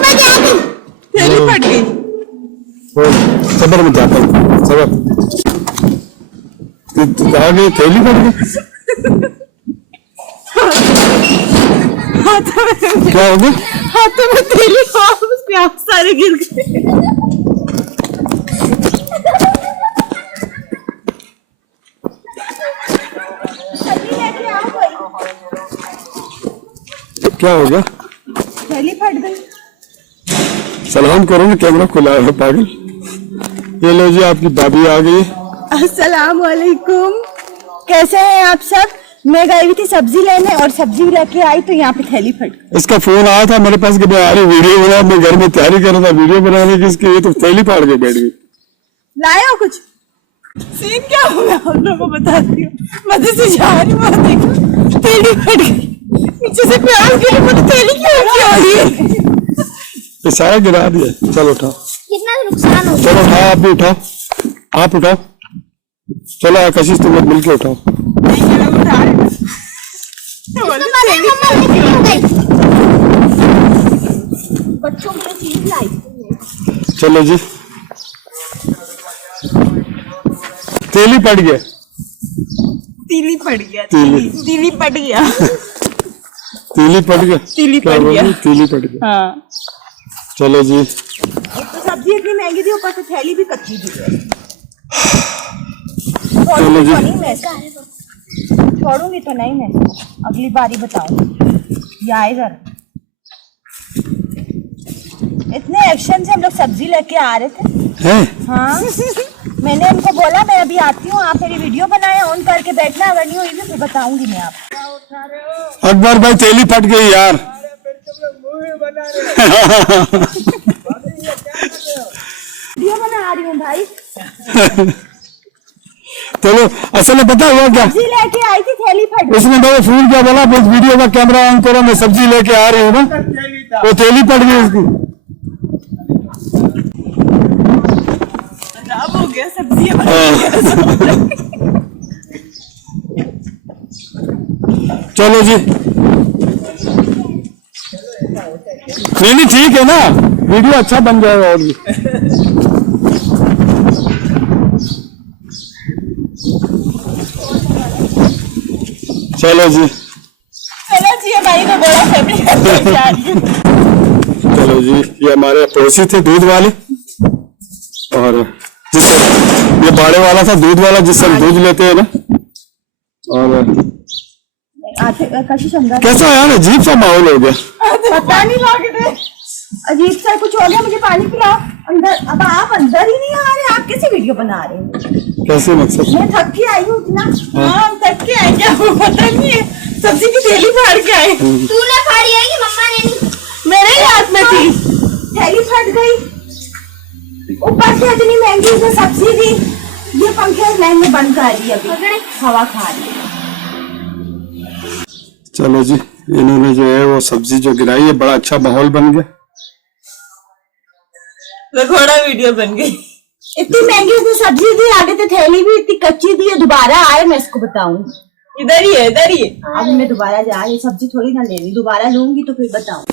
मैं क्या थी? थैली फट गई। सबर में जाता हूँ, सबर। कहा गई थैली फट गई? क्या हो गया? हाथों में थैली, प्याज सारे गिर गए। क्या हो गया? थैली फट गई। सलाम करो ना, कैमरा खुला है पागल। ये लो जी, आपकी भाभी आ गई। अस्सलाम वालेकुम, कैसे हैं आप सब? मैं गई हुई थी सब्जी लेने और सब्जी लेके आई तो यहाँ पे थैली फट गई। इसका फोन आया था मेरे पास कि मैं आ रही वीडियो बना, मैं घर में तैयारी कर रहा था वीडियो बनाने की इसकी, ये तो थैली फाड़ के बैठ गई। लाए हो कुछ? सीन क्या हो गया हम लोगों को बताती हूँ। मजे से जा रही हूँ, देखो थैली फट गई। नीचे से प्याज गिरी, मुझे थैली क्यों हो रही है? ये सारा गिरा दिया। चलो उठाओ, कितना नुकसान हो गया? चलो उठाओ, आप भी उठाओ, आप उठाओ। चलो कशिश तुम लोग मिलके उठाओ। नहीं ये लोग उठा रहे हैं। बच्चों के लिए चीज लाई। चलो जी, थैली पड़ गया। तीली पड़ गया। तीली। तीली पड़ गया। तीली पड़ गया। तीली क्या पड़ बोल गया। रही? तीली पड़ गया। हाँ, चलो जी, तो सब्जी इतनी महंगी थी, ऊपर से थैली भी कच्ची दी है। चलो जी। नहीं मैं छोड़ूंगी तो नहीं, मैं अगली बारी बताऊंगी। या इधर इतने एक्शन से हम लोग सब्जी लेके आ रहे थे। हैं? हाँ, मैंने उनको बोला मैं अभी आती हूँ, आप मेरी वीडियो बनाए ऑन करके बैठना, अगर नहीं हुई भी फिर बताऊंगी मैं आपको। अकबर भाई थैली फट गई यार। वीडियो बना रही हूँ भाई। चलो असल में पता हुआ क्या, सब्जी लेके आई थी, थैली फट गई। उसने मेरे फोन क्या बोला, बस वीडियो का कैमरा ऑन करो, मैं सब्जी लेके आ रही हूँ ना, वो थैली पड़ गई उसकी। खराब हो गया सब्जी। चलो जी, नहीं ठीक है ना, वीडियो अच्छा बन जाएगा। और भी चलो जी, चलो जी, हमारी तो बड़ा फैमिली का चलो जी, ये हमारे पड़ोसी थे दूध वाले, और जिससे ये बाड़े वाला था दूध वाला, जिससे हम दूध लेते हैं ना। और कशिश अंदर कैसा यार अजीब सा माहौल हो गया। पानी ला के दे। अजीब सा कुछ हो गया, मुझे पानी पिलाओ अंदर। अब आप अंदर ही नहीं आ रहे, आप कैसे वीडियो बना रहे हैं? कैसे मतलब? मैं थक के आई हूँ इतना। हाँ, थक के आई, क्या वो पता नहीं है। सब्जी की थैली फाड़ के आए। तूने फाड़ी है कि मम्मा ने? नहीं, मेरे ही हाथ में थी, थैली फट गई। ऊपर से इतनी महंगी उसने सब्जी दी, ये पंखे लाइन में बंद कर दी, अभी हवा खा रही है। चलो जी, इन्होंने जो है वो सब्जी जो गिराई है, बड़ा अच्छा माहौल बन गया। रखोड़ा वीडियो बन गई। इतनी महंगी उसने सब्जी दी, आगे तो थैली भी इतनी कच्ची दी है। दोबारा आए मैं इसको बताऊंगी। इधर ही है, इधर ही है। अब मैं दोबारा जा, ये सब्जी थोड़ी ना लेनी, दोबारा लूंगी तो फिर बताऊं।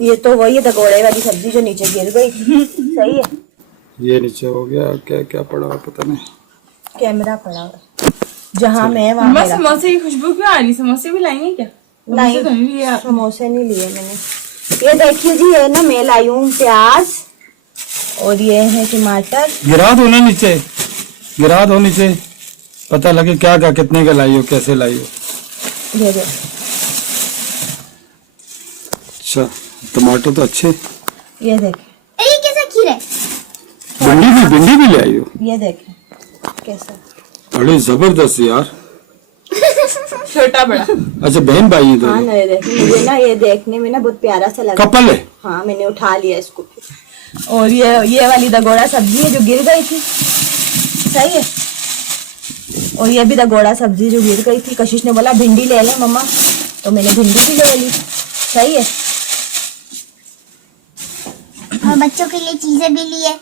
ये तो वही है दगोड़े वाली सब्जी जो नीचे गिर गई। सही है, ये नीचे हो गया, क्या क्या पड़ा पता नहीं। कैमरा पड़ा हुआ जहाँ मैं वहाँ मेरा। समोसे की खुशबू क्यों आ रही? समोसे भी लाएंगे क्या? नहीं, समोसे नहीं लिए मैंने। ये देखिए जी, ये ना मैं लाई हूँ प्याज, और ये है टमाटर। गिरा दो ना नीचे, गिरा दो नीचे, पता लगे क्या क्या कितने का लाई हो, कैसे लाई हो। ये दे। अच्छा, टमाटर तो अच्छे। ये देखे, ये कैसा खीर है? भिंडी भी ले आई हो। ये देखे कैसा। बड़े जबरदस्त यार। छोटा बड़ा। अच्छा बहन भाई है हाँ दोनों। ना, ये देखे, मुझे ना ये देखने में ना बहुत प्यारा सा लगा। कपल है। हाँ, मैंने उठा लिया इसको। और ये वाली दगोड़ा सब्जी है जो गिर गई थी। सही है। और ये भी दगोड़ा सब्जी जो गिर गई थी, कशिश ने बोला भिंडी ले ले मम्मा, तो मैंने भिंडी भी ले ली। सही है। और बच्चों के लिए चीजें भी लिए।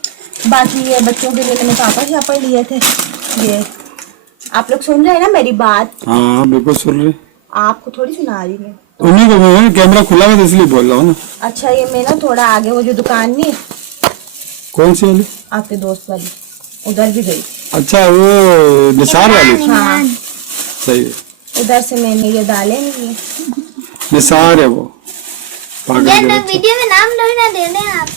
बाकी ये बच्चों के लिए मैंने पापा शापा लिए थे। ये आप लोग सुन रहे हैं ना मेरी बात? हाँ बिल्कुल सुन रहे। आपको थोड़ी सुना रही मैं, उन्हीं को मैं कैमरा खुला हुआ था इसलिए बोल रहा हूँ ना। अच्छा ये मैं ना थोड़ा आगे वो जो दुकान नहीं है कौन सी वाली? आपके दोस्त वाली, उधर भी गई। अच्छा वो निसार वाली। हाँ सही है, उधर से मैंने ये डाले नहीं ये। निसार है वो पागल यार के ना बच्चे। वीडियो में नाम लोग ना दे दें आप।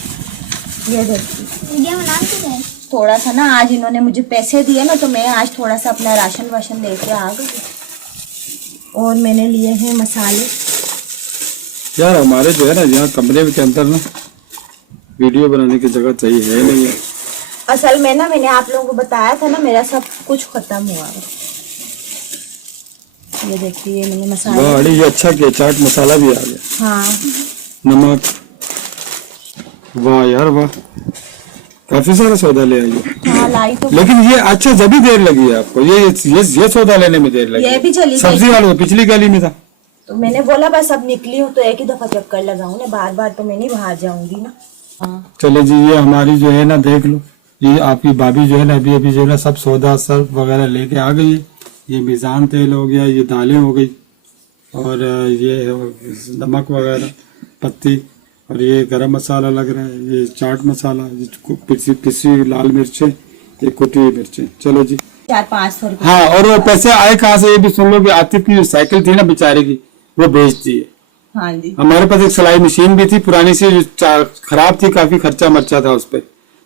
ये देखिए वीडियो में नाम तो दे। थोड़ा सा ना आज इन्होंने मुझे पैसे दिए ना तो मैं आज थोड़ा सा अपना राशन वाशन लेके आ गई। और मैंने लिए हैं मसाले। यार हमारे जो है ना यहाँ कमरे के अंदर ना वीडियो बनाने की जगह चाहिए है नहीं है। असल में ना मैंने आप लोगों को बताया था ना मेरा सब कुछ खत्म हुआ है। ये देखिए मैंने मसाले। वाह ये अच्छा किया, चाट मसाला भी आ गया, हाँ नमक। वाह यार वाह, काफी सारा सौदा ले आई हो। हाँ लाई तो। लेकिन ये अच्छा जब भी देर लगी है आपको, ये सौदा लेने में देर लगी। ये भी चली गई। सब्जी वाले को पिछली गली में था। तो मैंने बोला बस अब निकली हूँ तो एक ही दफा चक्कर लगाऊं ना, बार बार तो मैं नहीं बाहर जाऊंगी ना। हाँ चले जी, ये हमारी जो है ना देख लो, ये आपकी भाभी जो है ना अभी अभी जो है ना सब सौदा सर्फ वगैरह लेके आ गई है। ये मिजान तेल हो गया, ये दालें हो गई, और ये नमक वगैरह पत्ती, और ये गरम मसाला लग रहा है, ये चाट मसाला, ये पिसी लाल मिर्चें, ये कुटी हुई मिर्चें। चलो जी 400-500 रुपये। हाँ, और वो पैसे आए कहाँ से ये भी सुन लो कि आतिफ की जो साइकिल थी ना बेचारे की वो बेच दी है। हाँ जी हमारे पास एक सिलाई मशीन भी थी पुरानी सी, जो खराब थी, काफी खर्चा मर्चा था उस पर।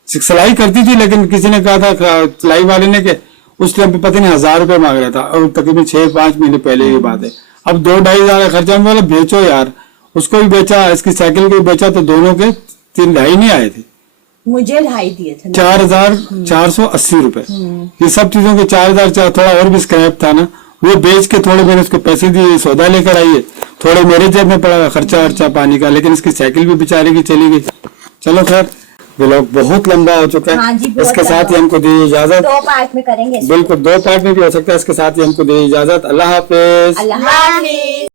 सिलाई करती थी लेकिन किसी ने कहा था सिलाई वाले ने कि उस टाइम पे पता नहीं 1000 रुपये मांग रहा था, और तकरीबन 6-5 महीने पहले की बात है। अब 2-2.5 हजार खर्चा, बोला बेचो यार। उसको भी बेचा, इसकी साइकिल को भी बेचा, तो दोनों के 3-2.5 नहीं आए थे, मुझे 2.5 दिए थे। 4480 रुपए। ये सब चीजों के 4000, थोड़ा और भी स्क्रैप था ना, वो बेच के थोड़े मैंने उसको पैसे दिए, सौदा लेकर आई है, थोड़े मेरे जेब में पड़ा खर्चा वर्चा पानी का, लेकिन इसकी साइकिल भी बेचारे की चली गई। चलो खैर, व्लॉग बहुत लंबा हो चुका है। हाँ जी, बहुत इसके साथ ही लंबा। हमको दी इजाजत। 2 पार्ट में करेंगे। बिल्कुल 2 पार्ट में भी हो सकता है। इसके साथ ही हमको दी इजाजत। अल्लाह हाफिज। अल्लाह हाफिज।